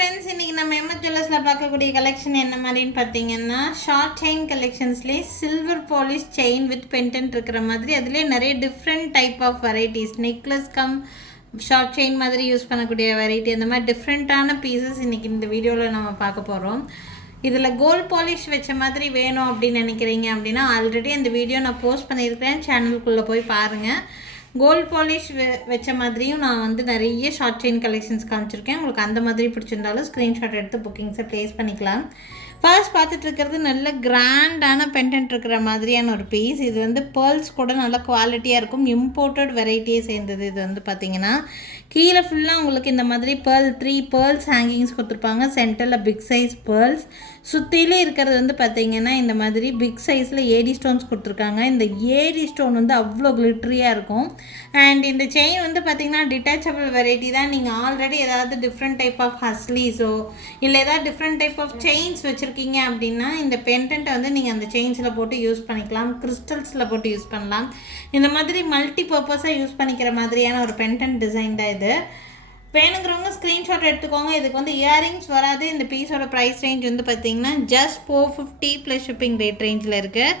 Friends, இன்றைக்கி நம்ம MS ஜுவல்லர்ஸில் பார்க்கக்கூடிய கலெக்ஷன் என்ன மாதிரின்னு பார்த்தீங்கன்னா, ஷார்ட் செயின் கலெக்ஷன்ஸ்லேயே silver polish chain with pendant இருக்கிற மாதிரி அதிலே நிறைய different type of varieties, necklace cum short chain மாதிரி யூஸ் பண்ணக்கூடிய வெரைட்டி, அந்த மாதிரி டிஃப்ரெண்ட்டான பீசஸ் இன்றைக்கி இந்த வீடியோவில் நம்ம பார்க்க போகிறோம். இதில் கோல்ட் பாலிஷ் வச்ச மாதிரி வேணும் அப்படின்னு நினைக்கிறீங்க அப்படின்னா, ஆல்ரெடி அந்த வீடியோ நான் போஸ்ட் பண்ணியிருக்கிறேன், சேனலுக்குள்ளே போய் பாருங்கள். கோல்ட் பாலிஷ் வச்ச மாதிரியும் நான் வந்து நிறைய ஷார்ட் செயின் கலெக்ஷன்ஸ் காமிச்சிருக்கேன். உங்களுக்கு அந்த மாதிரி பிடிச்சிருந்தாலும் ஸ்க்ரீன்ஷாட் எடுத்து புக்கிங்ஸை ப்ளேஸ் பண்ணிக்கலாம். ஃபர்ஸ்ட் பார்த்துட்டு இருக்கிறது நல்ல கிராண்டான பெண்டன்ட் இருக்கிற மாதிரியான ஒரு பீஸ். இது வந்து பேர்ல்ஸ் கூட நல்ல குவாலிட்டியாக இருக்கும். இம்போர்ட்டட் வெரைட்டியை சேர்ந்தது. இது வந்து பார்த்திங்கன்னா கீழே ஃபுல்லாக உங்களுக்கு இந்த மாதிரி த்ரீ பேர்ல்ஸ் ஹேங்கிங்ஸ் கொடுத்துருப்பாங்க. சென்டரில் பிக் சைஸ் பேர்ல்ஸ், சுற்றிலே இருக்கிறது வந்து பார்த்திங்கன்னா இந்த மாதிரி பிக் சைஸில் ஏடி ஸ்டோன்ஸ் கொடுத்துருக்காங்க. இந்த ஏடி ஸ்டோன் வந்து அவ்வளோ கிளிட்ரியாக இருக்கும். அண்ட் இந்த செயின் வந்து பார்த்திங்கன்னா டிட்டாச்சபிள் வெரைட்டி தான். நீங்கள் ஆல்ரெடி ஏதாவது டிஃப்ரெண்ட் டைப் ஆஃப் ஹஸ்லீஸோ இல்லை ஏதாவது டிஃப்ரெண்ட் டைப் ஆஃப் செயின்ஸ் வச்சுருக்கீங்க அப்படின்னா இந்த பெண்டன்ட்டை வந்து நீங்கள் அந்த செயின்ஸில் போட்டு யூஸ் பண்ணிக்கலாம், கிறிஸ்டல்ஸில் போட்டு யூஸ் பண்ணலாம். இந்த மாதிரி மல்டி பர்பஸாக யூஸ் பண்ணிக்கிற மாதிரியான ஒரு பெண்டன்ட் டிசைன் தான் இது. வேணுங்கிறவங்க ஸ்க்ரீன்ஷாட் எடுத்துக்கோங்க. இதுக்கு வந்து இயரிங்ஸ் வராது. இந்த பீஸோட ப்ரைஸ் ரேஞ்ச் வந்து பார்த்திங்கன்னா ஜஸ்ட் 450 ப்ளஸ் ஷிப்பிங் ரேட் ரேஞ்சில் இருக்குது.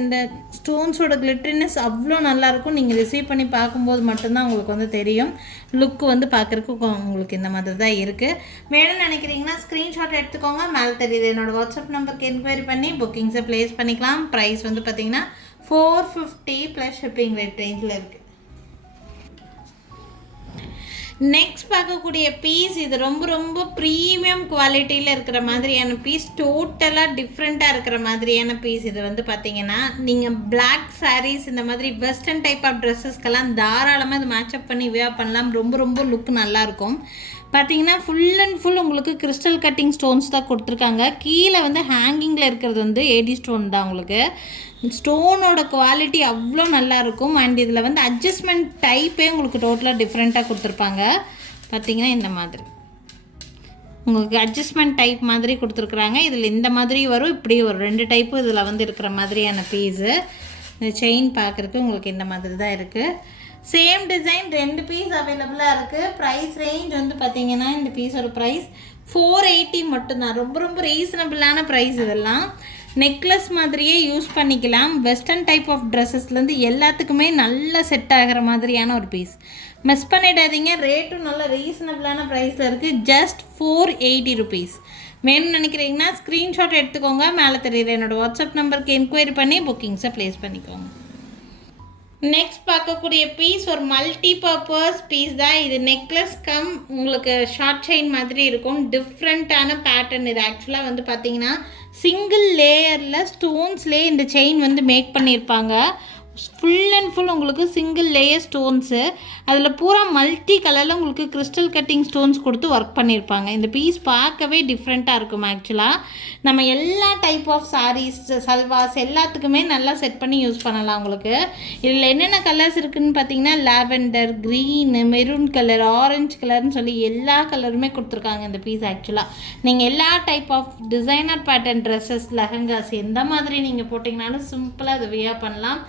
இந்த ஸ்டோன்ஸோட கிளிட்டரினஸ் அவ்வளோ நல்லாயிருக்கும். நீங்கள் ரிசீவ் பண்ணி பார்க்கும்போது மட்டும்தான் உங்களுக்கு வந்து தெரியும். லுக்கு வந்து பார்க்குறதுக்கு உங்களுக்கு இந்த மாதிரி தான் இருக்குது. வேணும்னு நினைக்கிறீங்கன்னா ஸ்க்ரீன்ஷாட் எடுத்துக்கோங்க. மேலே தெரியுது என்னோடய வாட்ஸ்அப் நம்பருக்கு என்கொயரி பண்ணி புக்கிங்ஸை ப்ளேஸ் பண்ணிக்கலாம். ப்ரைஸ் வந்து பார்த்திங்கன்னா 450 ப்ளஸ் ஷிப்பிங் ரேட் ரேஞ்சில் இருக்குது. நெக்ஸ்ட் பார்க்கக்கூடிய பீஸ், இது ரொம்ப ரொம்ப ப்ரீமியம் குவாலிட்டியில் இருக்கிற மாதிரியான பீஸ், டோட்டலாக டிஃப்ரெண்ட்டாக இருக்கிற மாதிரியான பீஸ். இது வந்து பார்த்திங்கன்னா நீங்கள் பிளாக் சாரீஸ் இந்த மாதிரி வெஸ்டர்ன் டைப் ஆஃப் ட்ரெஸ்ஸஸ்க்கெல்லாம் தாராளமாக இது மேட்சப் பண்ணி வியர் பண்ணலாம். ரொம்ப ரொம்ப லுக் நல்லாயிருக்கும். பார்த்தீங்கன்னா ஃபுல் அண்ட் ஃபுல் உங்களுக்கு கிறிஸ்டல் கட்டிங் ஸ்டோன்ஸ் தான் கொடுத்துருக்காங்க. கீழே வந்து ஹேங்கிங்கில் இருக்கிறது வந்து ஏடி ஸ்டோன் தான். உங்களுக்கு ஸ்டோனோட குவாலிட்டி அவ்வளோ நல்லாயிருக்கும். அண்ட் இதில் வந்து அட்ஜஸ்ட்மெண்ட் டைப்பே உங்களுக்கு டோட்டலாக டிஃப்ரெண்ட்டாக கொடுத்துருப்பாங்க. பார்த்திங்கன்னா இந்த மாதிரி உங்களுக்கு அட்ஜஸ்ட்மெண்ட் டைப் மாதிரி கொடுத்துருக்குறாங்க. இதில் இந்த மாதிரி வரும், இப்படி ஒரு 2 டைப்பு இதில் வந்து இருக்கிற மாதிரியான பீஸு. இந்த செயின் பார்க்குறதுக்கு உங்களுக்கு இந்த மாதிரி தான் இருக்குது. சேம் டிசைன் 2 பீஸ் அவைலபிளாக இருக்குது. ப்ரைஸ் ரேஞ்ச் வந்து பார்த்திங்கன்னா இந்த பீஸோட ப்ரைஸ் 480 மட்டும்தான். ரொம்ப ரொம்ப ரீசனபிளான ப்ரைஸ். இதெல்லாம் நெக்லஸ் மாதிரியே யூஸ் பண்ணிக்கலாம். வெஸ்டர்ன் டைப் ஆஃப் ட்ரெஸ்ஸஸ்லேருந்து எல்லாத்துக்குமே நல்லா செட் ஆகிற மாதிரியான ஒரு பீஸ். மிஸ் பண்ணிடாதீங்க. ரேட்டும் நல்ல ரீசனபிளான ப்ரைஸில் இருக்குது. Just 480 rupees. வேணும்னு நினைக்கிறீங்கன்னா ஸ்க்ரீன்ஷாட் எடுத்துக்கோங்க. மேலே தெரியுற என்னோடய வாட்ஸ்அப் நம்பருக்கு என்கொயரி பண்ணி புக்கிங்ஸை ப்ளேஸ் பண்ணிக்கோங்க. நெக்ஸ்ட் பார்க்கக்கூடிய பீஸ் ஒரு மல்டி பர்பஸ் பீஸ் தான். இது நெக்லஸ் கம் உங்களுக்கு ஷார்ட் செயின் மாதிரி இருக்கும். டிஃப்ரெண்ட்டான பேட்டர்ன். இது ஆக்சுவலாக வந்து பார்த்திங்கன்னா சிங்கிள் லேயரில் ஸ்டோன்ஸ்லேயே இந்த செயின் வந்து மேக் பண்ணியிருப்பாங்க. ஃபுல் அண்ட் ஃபுல் உங்களுக்கு சிங்கிள் லேயர் ஸ்டோன்ஸு. அதில் பூரா மல்டி கலரில் உங்களுக்கு கிறிஸ்டல் கட்டிங் ஸ்டோன்ஸ் கொடுத்து ஒர்க் பண்ணியிருப்பாங்க. இந்த பீஸ் பார்க்கவே டிஃப்ரெண்ட்டாக இருக்கும். ஆக்சுவலாக நம்ம எல்லா டைப் ஆஃப் சாரீஸ், சல்வாஸ் எல்லாத்துக்குமே நல்லா செட் பண்ணி யூஸ் பண்ணலாம். உங்களுக்கு இதில் என்னென்ன கலர்ஸ் இருக்குதுன்னு பார்த்தீங்கன்னா lavender, green, maroon colour, orange கலர்னு சொல்லி எல்லா கலருமே கொடுத்துருக்காங்க இந்த பீஸ். ஆக்சுவலாக நீங்கள் எல்லா type of designer pattern dresses, lehengas எந்த மாதிரி நீங்கள் போட்டிங்கனாலும் சிம்பிளாக இது வியர் பண்ணலாம்.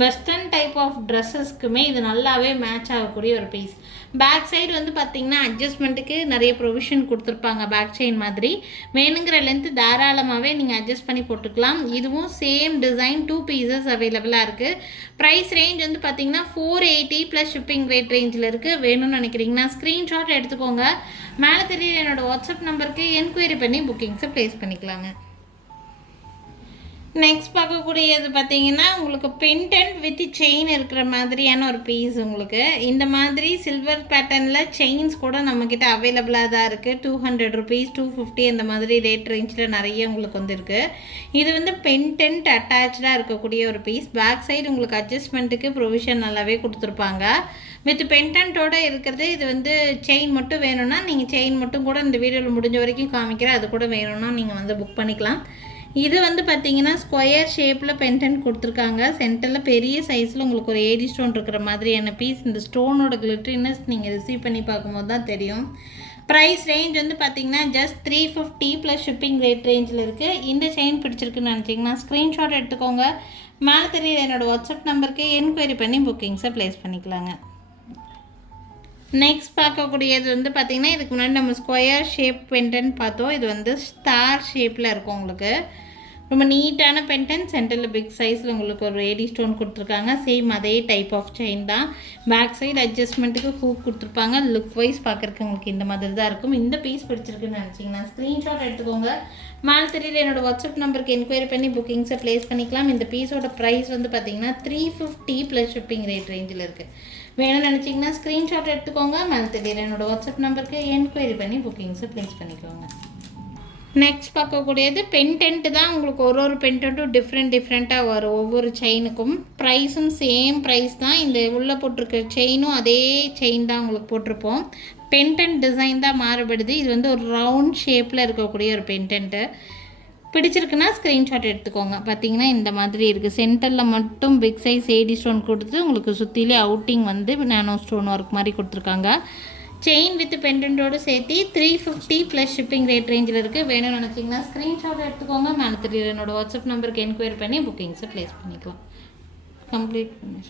வெஸ்டர்ன் டைப் ஆஃப் ட்ரெஸ்ஸஸ்க்குமே இது நல்லாவே மேட்ச் ஆகக்கூடிய ஒரு பீஸ். பேக் சைடு வந்து பார்த்திங்கன்னா அட்ஜஸ்ட்மெண்ட்டுக்கு நிறைய ப்ரொவிஷன் கொடுத்துருப்பாங்க. பேக் செயின் மாதிரி வேணுங்கிற லென்த்து தாராளமாகவே நீங்கள் அட்ஜஸ்ட் பண்ணி போட்டுக்கலாம். இதுவும் சேம் டிசைன் 2 பீசஸ் அவைலபிளாக இருக்குது. ப்ரைஸ் ரேஞ்ச் வந்து பார்த்திங்கன்னா 480 ப்ளஸ் ஷிப்பிங் ரேட் ரேஞ்சில் இருக்குது. வேணும்னு நினைக்கிறீங்கன்னா ஸ்க்ரீன்ஷாட் எடுத்துக்கோங்க. மேலே தெரியுற என்னோடய வாட்ஸ்அப் நம்பருக்கு என்கொயரி பண்ணி புக்கிங்ஸை ப்ளேஸ் பண்ணிக்கலாங்க. நெக்ஸ்ட் பார்க்கக்கூடியது பார்த்திங்கன்னா உங்களுக்கு பெண்டன்ட் வித் செயின் இருக்கிற மாதிரியான ஒரு பீஸ். உங்களுக்கு இந்த மாதிரி சில்வர் பேட்டர்னில் செயின்ஸ் கூட நம்மக்கிட்ட அவைலபிளாக தான் இருக்குது. 200 ருபீஸ், 250 அந்த மாதிரி ரேட் ரேஞ்சில் நிறைய உங்களுக்கு வந்து இருக்குது. இது வந்து பெண்டன்ட் அட்டாச்சாக இருக்கக்கூடிய ஒரு பீஸ். பேக் சைடு உங்களுக்கு அட்ஜஸ்ட்மெண்ட்டுக்கு ப்ரொவிஷன் நல்லாவே கொடுத்துருப்பாங்க. வித் பெண்டன்ட்டோடு இருக்கிறது. இது வந்து செயின் மட்டும் வேணும்னா நீங்கள் செயின் மட்டும் கூட இந்த வீடியோவில் முடிஞ்ச வரைக்கும் காமிக்கிறேன். அது கூட வேணும்னா நீங்கள் வந்து புக் பண்ணிக்கலாம். இது வந்து பார்த்திங்கன்னா ஸ்கொயர் ஷேப்பில் பெண்டன்ட் கொடுத்துருக்காங்க. சென்டரில் பெரிய சைஸில் உங்களுக்கு ஒரு ஏடி ஸ்டோன் இருக்கிற மாதிரியான பீஸ். இந்த ஸ்டோனோட கிளிட்டரினஸ் நீங்கள் ரிசீவ் பண்ணி பார்க்கும்போது தான் தெரியும். ப்ரைஸ் ரேஞ்ச் வந்து பார்த்திங்கன்னா ஜஸ்ட் 350 ப்ளஸ் ஷிப்பிங் ரேட் ரேஞ்சில் இருக்குது. இந்த செயின் பிடிச்சிருக்குன்னு நினச்சிங்கன்னா ஸ்க்ரீன்ஷாட் எடுத்துக்கோங்க. மேலே தெரியுது என்னோடய வாட்ஸ்அப் நம்பருக்கு என்கொயரி பண்ணி புக்கிங்ஸை ப்ளேஸ் பண்ணிக்கலாங்க. நெக்ஸ்ட் பார்க்கக்கூடியது வந்து பார்த்திங்கன்னா இதுக்கு முன்னாடி நம்ம ஸ்கொயர் ஷேப் பென்டன் பார்த்தோம். இது வந்து ஸ்டார் ஷேப்பில் இருக்கும். உங்களுக்கு ரொம்ப நீட்டான பென்டன், சென்டரில் பிக் சைஸில் உங்களுக்கு ஒரு ஏடி ஸ்டோன் கொடுத்துருக்காங்க. சேம் அதே டைப் ஆஃப் செயின் தான். பேக் சைடு அட்ஜஸ்ட்மெண்ட்டுக்கு ஹூக் கொடுத்துருப்பாங்க. லுக் வைஸ் பார்க்குறக்கு உங்களுக்கு இந்த மாதிரி தான் இருக்கும். இந்த பீஸ் பிடிச்சிருக்குன்னு நினச்சிங்கன்னா ஸ்க்ரீன்ஷாட் எடுத்துக்கோங்க. மேலே தெரியல என்னோட வாட்ஸ்அப் நம்பருக்கு என்கொயரி பண்ணி புக்கிங்ஸை ப்ளேஸ் பண்ணிக்கலாம். இந்த பீஸோட ப்ரைஸ் வந்து பார்த்திங்கன்னா 350 ப்ளஸ் ஷிப்பிங் ரேட் ரேஞ்சில் இருக்குது. வேணும்னு நினச்சிங்கன்னா ஸ்க்ரீன்ஷாட் எடுத்துக்கோங்க. மேலே தெரியல என்னோட வாட்ஸ்அப் நம்பருக்கு என்கொயரி பண்ணி புக்கிங்ஸை ப்ளேஸ் பண்ணிக்கோங்க. நெக்ஸ்ட் பார்க்கக்கூடியது பென்டென்ட்டு தான். உங்களுக்கு ஒரு பென்டென்ட்டும் டிஃப்ரெண்ட்டாக வரும். ஒவ்வொரு செயினுக்கும் ப்ரைஸும் சேம் ப்ரைஸ் தான். இந்த உள்ளே போட்டிருக்க செயினும் அதே செயின் தான் உங்களுக்கு போட்டிருப்போம். பென்டென்ட் டிசைன் தான் மாறுபடுது. இது வந்து ஒரு ரவுண்ட் ஷேப்பில் இருக்கக்கூடிய ஒரு பென்டென்ட்டு. பிடிச்சிருக்குன்னா ஸ்க்ரீன்ஷாட் எடுத்துக்கோங்க. பார்த்தீங்கன்னா இந்த மாதிரி இருக்குது. சென்டரில் மட்டும் பிக் சைஸ் ஏடி ஸ்டோன் கொடுத்து உங்களுக்கு சுற்றிலே அவுட்டிங் வந்து நானோ ஸ்டோன் ஒர்க் மாதிரி கொடுத்துருக்காங்க. செயின் வித் பெண்டன்ட்டோடு சேர்த்து 350 ப்ளஸ் ஷிப்பிங் ரேட் ரேஞ்சில் இருக்குது. வேணும்னு நினச்சிங்கன்னா ஸ்க்ரீன்ஷாட் எடுத்துக்கோங்க. மேலே தெரியல என்னோட வாட்ஸ்அப் நம்பருக்கு என்கொயரி பண்ணி புக்கிங்ஸை ப்ளேஸ் பண்ணிக்கலாம். கம்ப்ளீட் பண்ணி